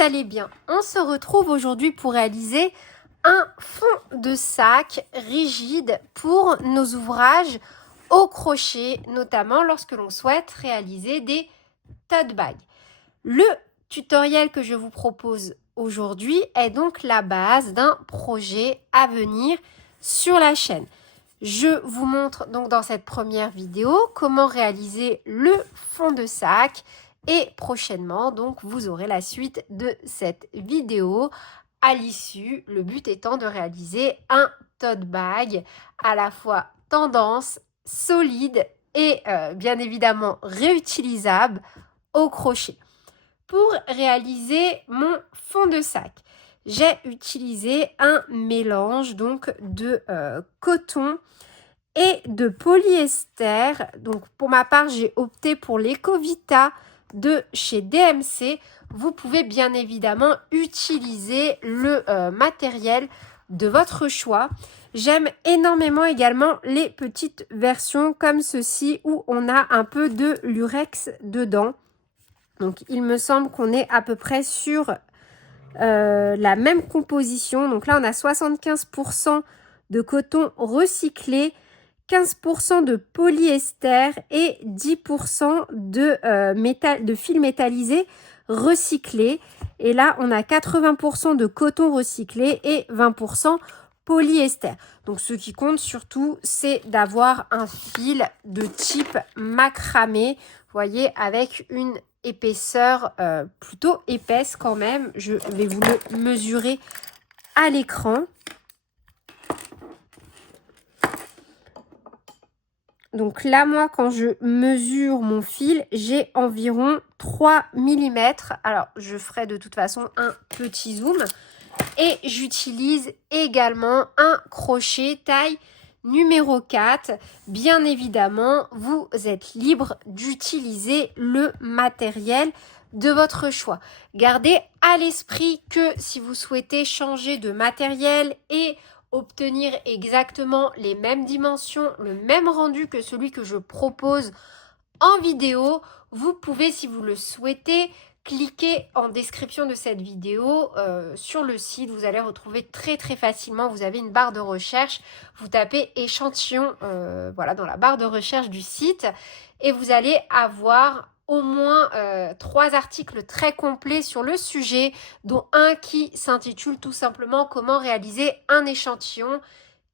allez bien. On se retrouve aujourd'hui pour réaliser un fond de sac rigide pour nos ouvrages au crochet, notamment lorsque l'on souhaite réaliser des tote bags. Le tutoriel que je vous propose aujourd'hui est donc la base d'un projet à venir sur la chaîne. Je vous montre donc dans cette première vidéo comment réaliser le fond de sac et prochainement donc vous aurez la suite de cette vidéo. À l'issue, le but étant de réaliser un tote bag à la fois tendance, solide et bien évidemment réutilisable au crochet. Pour réaliser mon fond de sac, j'ai utilisé un mélange donc de coton et de polyester. Donc pour ma part, j'ai opté pour l'Ecovita de chez DMC. Vous pouvez bien évidemment utiliser le matériel de votre choix. J'aime énormément également les petites versions comme ceci où on a un peu de lurex dedans. Donc il me semble qu'on est à peu près sur la même composition. Donc là on a 75% de coton recyclé, 15% de polyester et 10% de fil métallisé recyclé. Et là, on a 80% de coton recyclé et 20% polyester. Donc, ce qui compte surtout, c'est d'avoir un fil de type macramé, vous voyez, avec une épaisseur plutôt épaisse quand même. Je vais vous le mesurer à l'écran. Donc là, moi, quand je mesure mon fil, j'ai environ 3 mm. Alors, je ferai de toute façon un petit zoom. Et j'utilise également un crochet taille numéro 4. Bien évidemment, vous êtes libre d'utiliser le matériel de votre choix. Gardez à l'esprit que si vous souhaitez changer de matériel et obtenir exactement les mêmes dimensions, le même rendu que celui que je propose en vidéo, vous pouvez, si vous le souhaitez, cliquez en description de cette vidéo sur le site. Vous allez retrouver très facilement, vous avez une barre de recherche, vous tapez échantillon voilà, dans la barre de recherche du site et vous allez avoir au moins 3 articles très complets sur le sujet, dont un qui s'intitule tout simplement comment réaliser un échantillon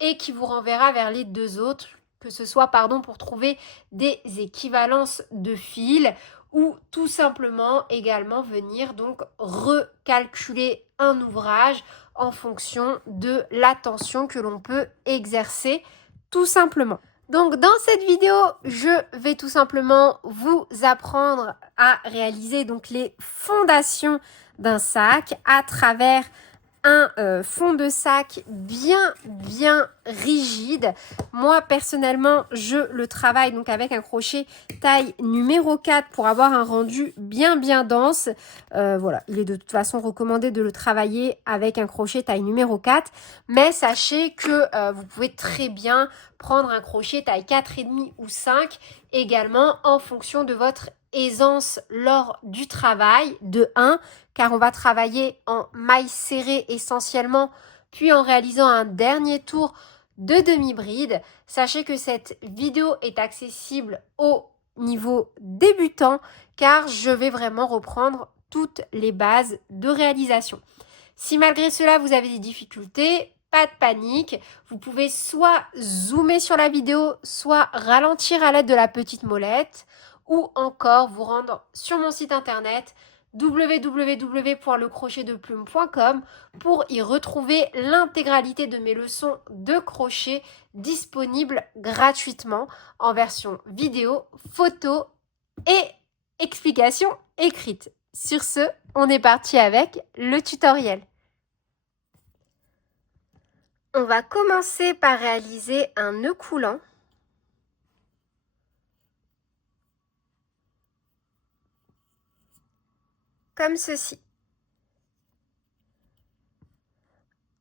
et qui vous renverra vers les 2 autres, que ce soit pour trouver des équivalences de fils ou tout simplement également venir donc recalculer un ouvrage en fonction de la tension que l'on peut exercer tout simplement. Donc dans cette vidéo, je vais tout simplement vous apprendre à réaliser donc les fondations d'un sac à travers un fond de sac bien rigide. Moi personnellement je le travaille donc avec un crochet taille numéro 4 pour avoir un rendu bien dense. Voilà, il est de toute façon recommandé de le travailler avec un crochet taille numéro 4, mais sachez que vous pouvez très bien prendre un crochet taille 4,5 ou 5 également en fonction de votre aisance lors du travail de 1, car on va travailler en maille serrée essentiellement, puis en réalisant un dernier tour de demi-bride. Sachez que cette vidéo est accessible au niveau débutant, car je vais vraiment reprendre toutes les bases de réalisation. Si malgré cela vous avez des difficultés, pas de panique, vous pouvez soit zoomer sur la vidéo, soit ralentir à l'aide de la petite molette, ou encore vous rendre sur mon site internet www.lecrochetdeplume.com pour y retrouver l'intégralité de mes leçons de crochet disponibles gratuitement en version vidéo, photo et explication écrite. Sur ce, on est parti avec le tutoriel. On va commencer par réaliser un nœud coulant. Comme ceci.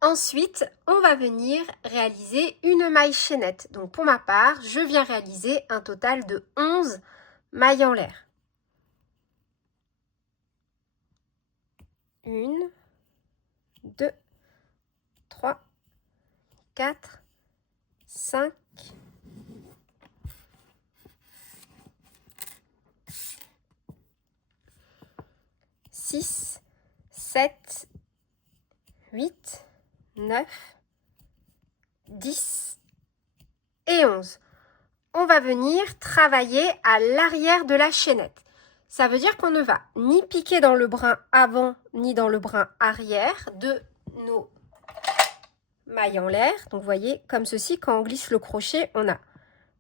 Ensuite, on va venir réaliser une maille chaînette. Donc pour ma part, je viens réaliser un total de 11 mailles en l'air. 1, 2, 3, 4, 5, 6, 7, 8, 9, 10 et 11. On va venir travailler à l'arrière de la chaînette. Ça veut dire qu'on ne va ni piquer dans le brin avant ni dans le brin arrière de nos mailles en l'air. Donc vous voyez, comme ceci, quand on glisse le crochet, on a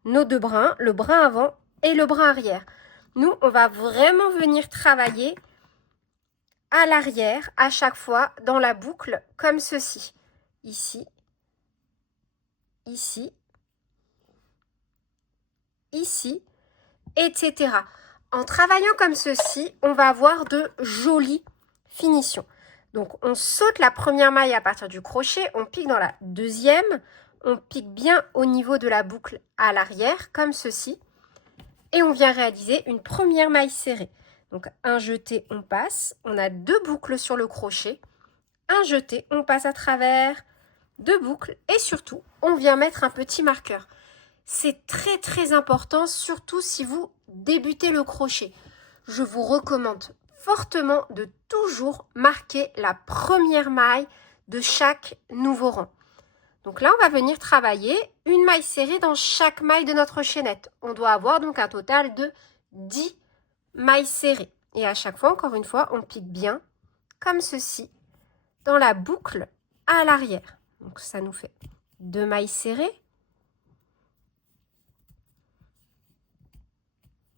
nos deux brins, le brin avant et le brin arrière. Nous, on va vraiment venir travailler à l'arrière à chaque fois dans la boucle comme ceci. Ici, ici, ici, etc. En travaillant comme ceci, on va avoir de jolies finitions. Donc, on saute la première maille à partir du crochet, on pique dans la deuxième, on pique bien au niveau de la boucle à l'arrière, comme ceci, et on vient réaliser une première maille serrée. Donc, un jeté, on passe, on a deux boucles sur le crochet, un jeté, on passe à travers, deux boucles, et surtout, on vient mettre un petit marqueur. C'est très très important, surtout si vous débutez le crochet. Je vous recommande fortement de toujours marquer la première maille de chaque nouveau rang. Donc là, on va venir travailler une maille serrée dans chaque maille de notre chaînette. On doit avoir donc un total de 10 mailles serrées. Et à chaque fois, encore une fois, on pique bien, comme ceci, dans la boucle à l'arrière. Donc ça nous fait 2 mailles serrées,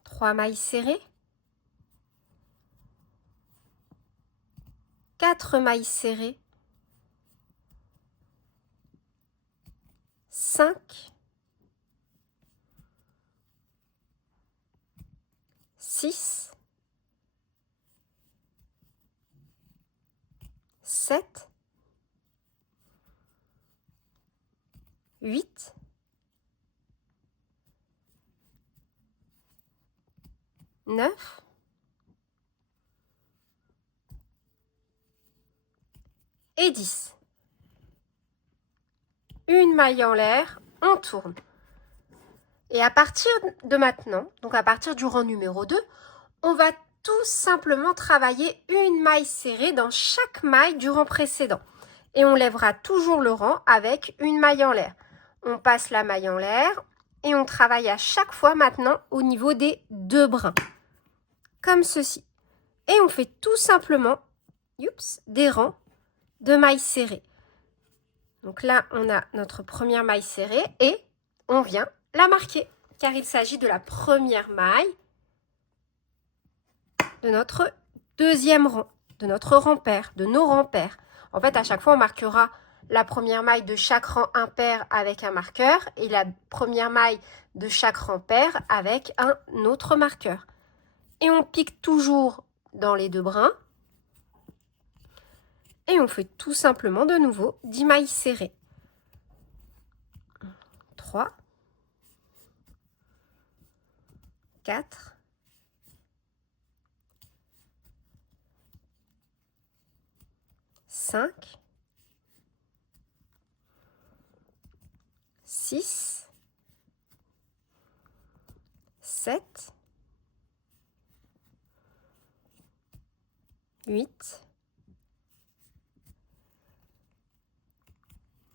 3 mailles serrées, 4 mailles serrées, 5, 6, 7, 8, 9, et 10. Une maille en l'air, on tourne. Et à partir de maintenant, donc à partir du rang numéro 2, on va tout simplement travailler une maille serrée dans chaque maille du rang précédent. Et on lèvera toujours le rang avec une maille en l'air. On passe la maille en l'air et on travaille à chaque fois maintenant au niveau des deux brins. Comme ceci. Et on fait tout simplement des rangs de mailles serrées. Donc là, on a notre première maille serrée et on vient la marquer car il s'agit de la première maille de notre deuxième rang, de notre rang pair, de nos rangs pairs. En fait, à chaque fois, on marquera la première maille de chaque rang impair avec un marqueur et la première maille de chaque rang pair avec un autre marqueur. Et on pique toujours dans les deux brins. Et on fait tout simplement de nouveau 10 mailles serrées. 3, 4, 5, 6, 7, 8,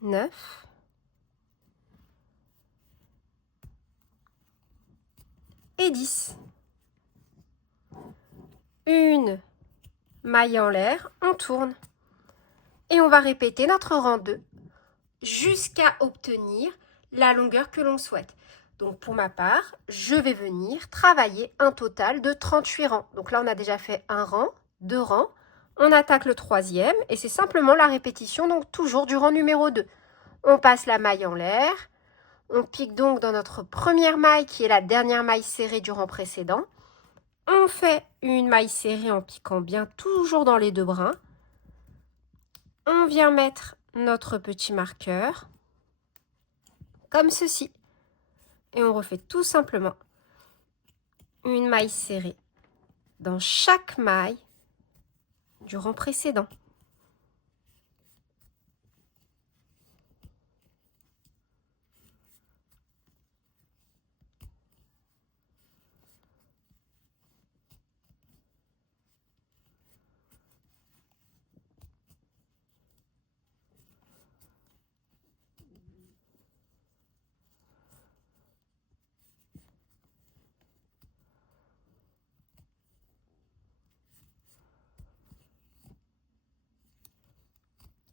9, et 10. Une maille en l'air, on tourne. Et on va répéter notre rang 2 jusqu'à obtenir la longueur que l'on souhaite. Donc pour ma part, je vais venir travailler un total de 38 rangs. Donc là, on a déjà fait un rang, 2 rangs. On attaque le troisième et c'est simplement la répétition, donc toujours du rang numéro 2. On passe la maille en l'air. On pique donc dans notre première maille qui est la dernière maille serrée du rang précédent. On fait une maille serrée en piquant bien toujours dans les deux brins. On vient mettre notre petit marqueur comme ceci. Et on refait tout simplement une maille serrée dans chaque maille du rang précédent.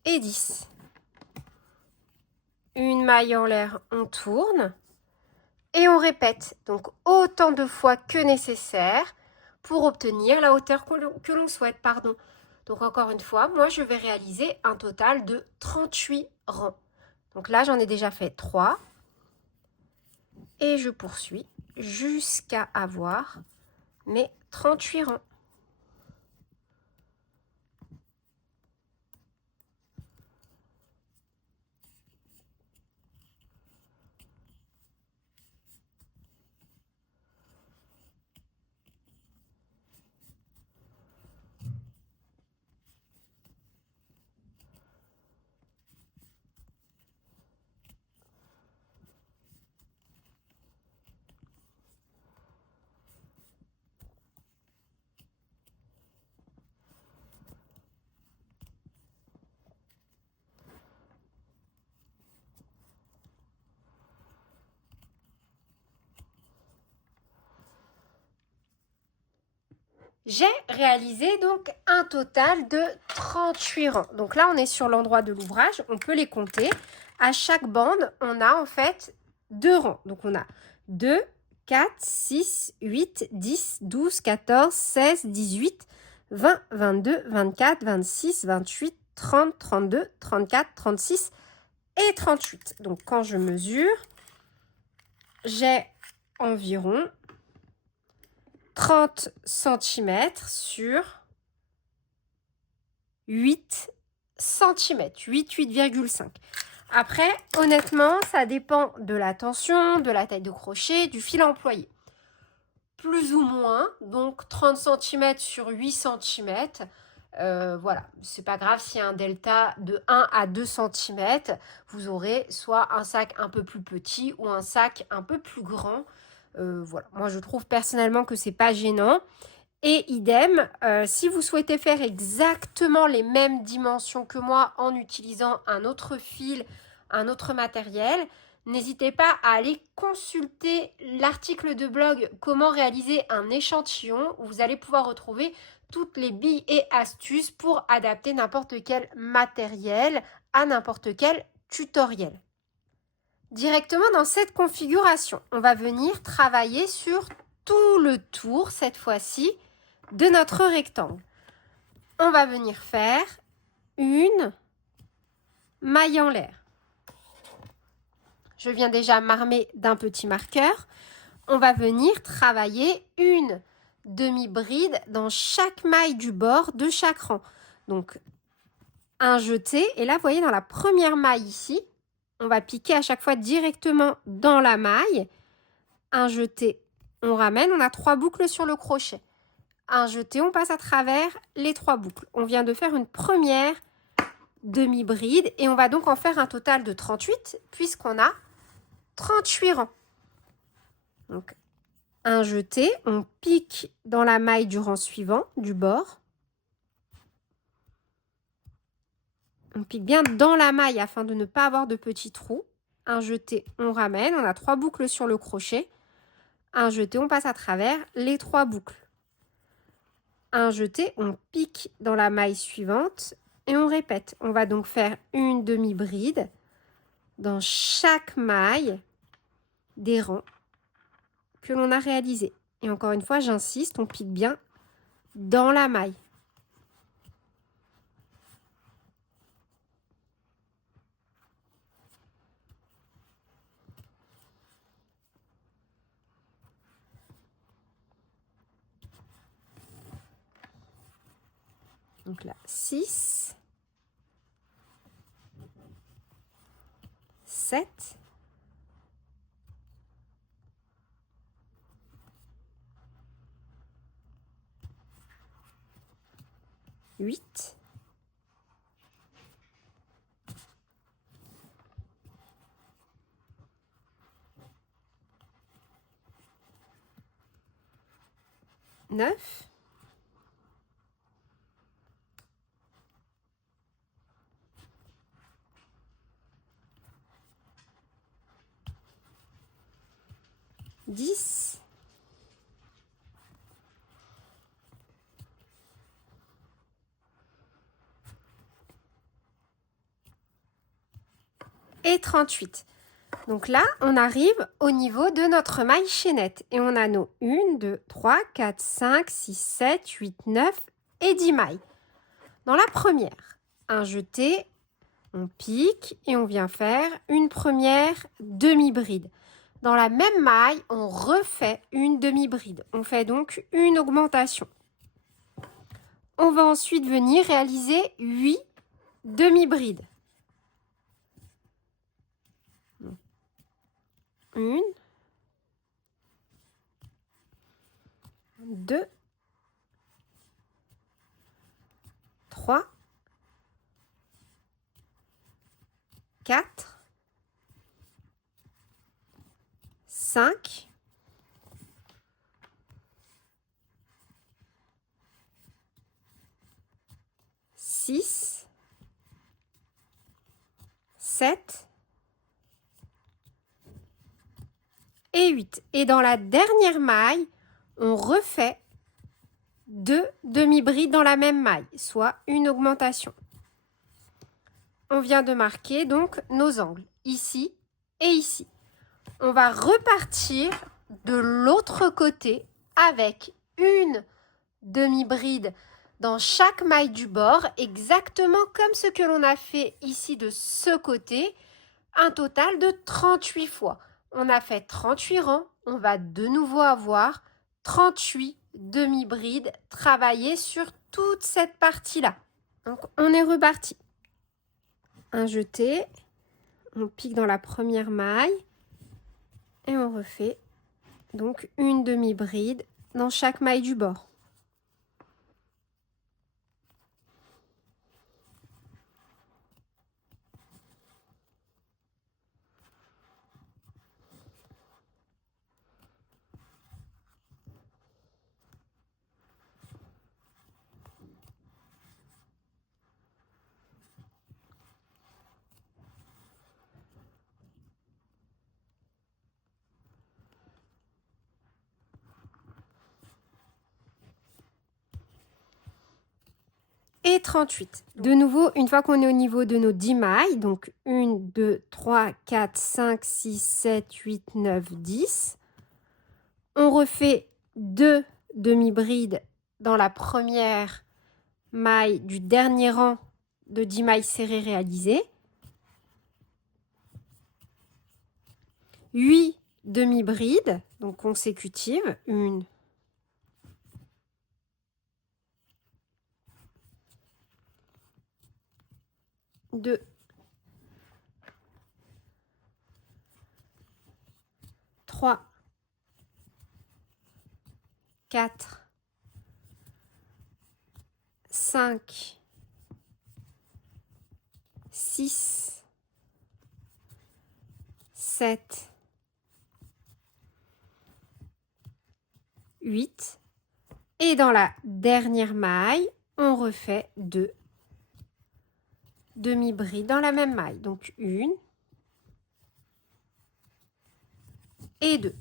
Et 10. Une maille en l'air, on tourne et on répète. Donc autant de fois que nécessaire pour obtenir la hauteur que l'on souhaite. Pardon. Donc encore une fois, moi je vais réaliser un total de 38 rangs. Donc là j'en ai déjà fait 3. Et je poursuis jusqu'à avoir mes 38 rangs. J'ai réalisé donc un total de 38 rangs. Donc là, on est sur l'endroit de l'ouvrage. On peut les compter. À chaque bande, on a en fait 2 rangs. Donc on a 2, 4, 6, 8, 10, 12, 14, 16, 18, 20, 22, 24, 26, 28, 30, 32, 34, 36 et 38. Donc quand je mesure, j'ai environ 30 cm sur 8 cm, 8,5. Après, honnêtement, ça dépend de la tension, de la taille de crochet, du fil employé. Plus ou moins, donc 30 cm sur 8 cm. Voilà, c'est pas grave s'il y a un delta de 1 à 2 cm. Vous aurez soit un sac un peu plus petit ou un sac un peu plus grand. Voilà, moi je trouve personnellement que c'est pas gênant. Et idem, si vous souhaitez faire exactement les mêmes dimensions que moi en utilisant un autre fil, un autre matériel, n'hésitez pas à aller consulter l'article de blog Comment réaliser un échantillon où vous allez pouvoir retrouver toutes les billes et astuces pour adapter n'importe quel matériel à n'importe quel tutoriel. Directement dans cette configuration, on va venir travailler sur tout le tour cette fois-ci de notre rectangle. On va venir faire une maille en l'air. Je viens déjà m'armer d'un petit marqueur. On va venir travailler une demi-bride dans chaque maille du bord de chaque rang. Donc, un jeté. Et là, vous voyez, dans la première maille ici, on va piquer à chaque fois directement dans la maille. Un jeté, on ramène. On a 3 boucles sur le crochet. Un jeté, on passe à travers les 3 boucles. On vient de faire une première demi-bride et on va donc en faire un total de 38 puisqu'on a 38 rangs. Donc, un jeté, on pique dans la maille du rang suivant, du bord. On pique bien dans la maille afin de ne pas avoir de petits trous. Un jeté, on ramène. On a 3 boucles sur le crochet. Un jeté, on passe à travers les 3 boucles. Un jeté, on pique dans la maille suivante et on répète. On va donc faire une demi-bride dans chaque maille des rangs que l'on a réalisés. Et encore une fois, j'insiste, on pique bien dans la maille. Donc là, 6, 7, 8, 8, 9, 10, 38. Donc là, on arrive au niveau de notre maille chaînette. Et on a nos 1, 2, 3, 4, 5, 6, 7, 8, 9 et 10 mailles. Dans la première, un jeté, on pique et on vient faire une première demi-bride. Dans la même maille, on refait une demi-bride. On fait donc une augmentation. On va ensuite venir réaliser 8 demi-brides. 1, 2, 3, 4, 5, 6, 7 et 8. Et dans la dernière maille, on refait 2 demi-brides dans la même maille, soit une augmentation. On vient de marquer donc nos angles, ici et ici. On va repartir de l'autre côté avec une demi-bride dans chaque maille du bord, exactement comme ce que l'on a fait ici de ce côté, un total de 38 fois. On a fait 38 rangs, on va de nouveau avoir 38 demi-brides travaillées sur toute cette partie-là. Donc on est reparti. Un jeté, on pique dans la première maille et on refait donc une demi-bride dans chaque maille du bord. Et 38. De nouveau, une fois qu'on est au niveau de nos 10 mailles, donc 1, 2, 3, 4, 5, 6, 7, 8, 9, 10, on refait 2 demi-brides dans la première maille du dernier rang de 10 mailles serrées réalisées, 8 demi-brides, donc consécutives, 1, 2, 3, 4, 5, 6, 7, 8. Et dans la dernière maille, on refait 2 demi-brides dans la même maille. Donc 1 et 2.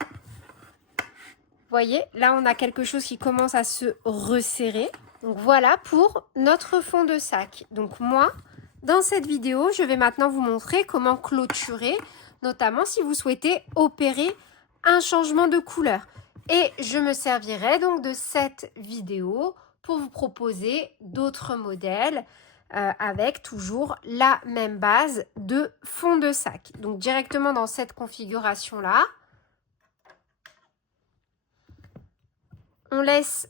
Vous voyez, là, on a quelque chose qui commence à se resserrer. Donc voilà pour notre fond de sac. Donc moi, dans cette vidéo, je vais maintenant vous montrer comment clôturer, notamment si vous souhaitez opérer un changement de couleur. Et je me servirai donc de cette vidéo pour vous proposer d'autres modèles avec toujours la même base de fond de sac. Donc directement dans cette configuration-là, on laisse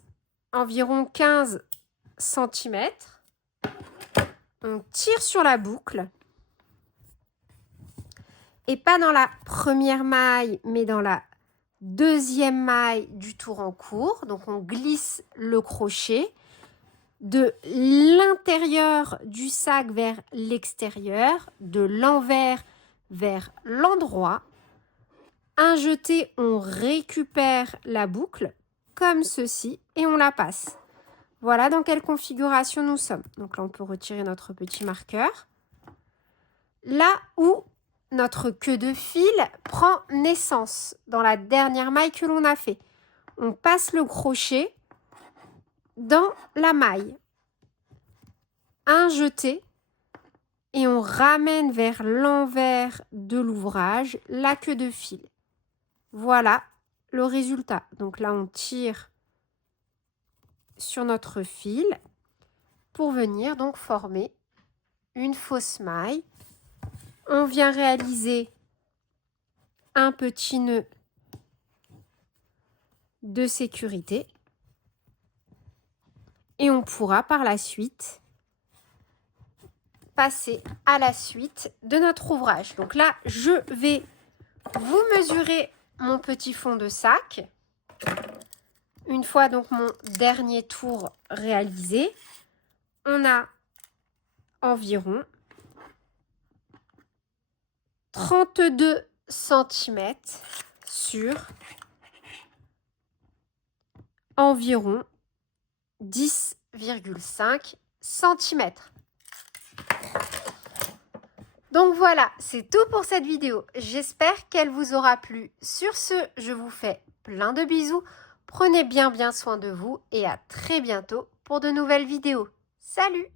environ 15 cm. On tire sur la boucle. Et pas dans la première maille, mais dans la deuxième maille du tour en cours. Donc on glisse le crochet. de l'intérieur du sac vers l'extérieur, de l'envers vers l'endroit. Un jeté, on récupère la boucle comme ceci et on la passe. Voilà dans quelle configuration nous sommes. Donc là, on peut retirer notre petit marqueur. Là où notre queue de fil prend naissance, dans la dernière maille que l'on a fait, on passe le crochet dans la maille. Un jeté et on ramène vers l'envers de l'ouvrage la queue de fil. Voilà le résultat. Donc là, on tire sur notre fil pour venir donc former une fausse maille. On vient réaliser un petit nœud de sécurité et on pourra par la suite passer à la suite de notre ouvrage. Donc là, je vais vous mesurer mon petit fond de sac. Une fois donc mon dernier tour réalisé, on a environ 32 cm sur environ 10,5 cm. Donc voilà, c'est tout pour cette vidéo. J'espère qu'elle vous aura plu. Sur ce, je vous fais plein de bisous. Prenez bien soin de vous et à très bientôt pour de nouvelles vidéos. Salut!